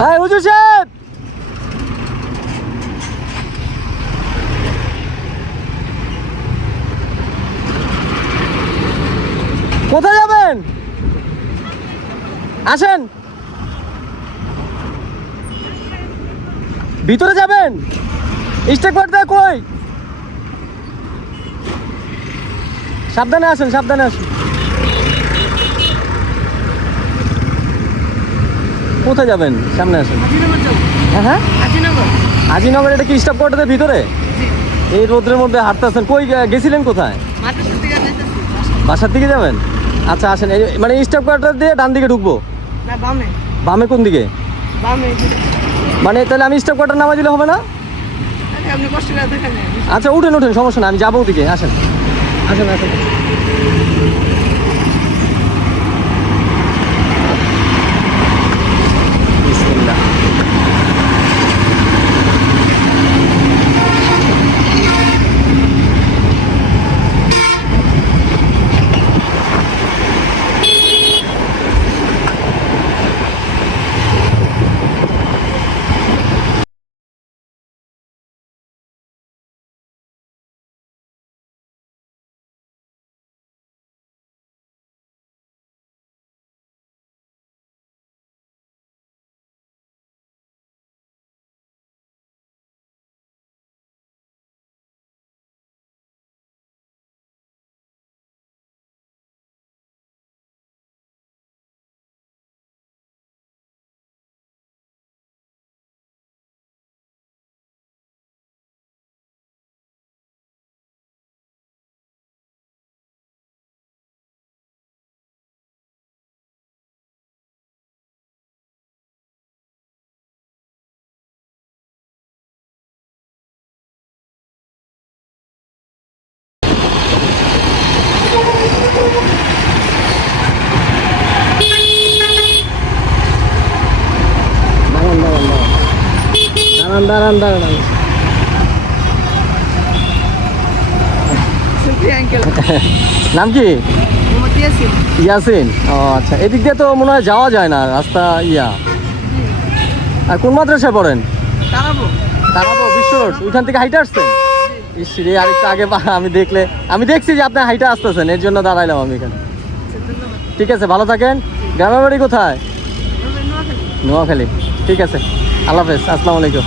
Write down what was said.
হ্যাঁ হুজুর সাহেব! কোথায় যাবেন? আসেন। ভিতরে যাবেন? স্টেক করতে কই? সাবধানে আসেন সাবধানে আসেন। কোথায় যাবেন? সামনে আসেন। আজিনগর হ্যাঁ হ্যাঁ? আজিনগর। এটা কি স্টাফ কোয়ার্টারের ভিতরে? এই রোদ্রের মধ্যে হাঁটতে হাঁটতেছেন। কই গেছিলেন কোথায়? বাসার দিকে যাবেন? আচ্ছা আসেন। মানে স্টাফ কোয়ার্টার দিয়ে ডান দিকে ঢুকবো? বামে। কোন দিকে? মানে তাহলে আমি স্টাফ কোয়ার্টার নামা দিলে হবে না। আচ্ছা উঠেন উঠেন সমস্যা না আমি যাব ওদিকে। আসেন। আসেন আসেন বিসমিল্লাহ। দাঁড়ান দাঁড়ান দাঁড়ান দাঁড়ান নাম কি? ইয়াসিন। ও আচ্ছা। এদিক দিয়ে তো মনে হয় যাওয়া যায় না রাস্তা ইয়া। আর কোন মাদ্রাসায় পড়েন? তারাবো। বিশ্ব রোড। ওইখান থেকে হাইটে আসছেন? ইসরে আরেকটু আগে আমি দেখলে আমি দেখছি যে আপনি হাইটে আসতেছেন এর জন্য দাঁড়াইলাম আমি এখানে। আচ্ছা, ঠিক আছে ভালো থাকেন। গ্রামের বাড়ি কোথায়। নোয়াখালী। ঠিক আছে। আল্লাহ হাফেজ। আসসালামু আলাইকুম।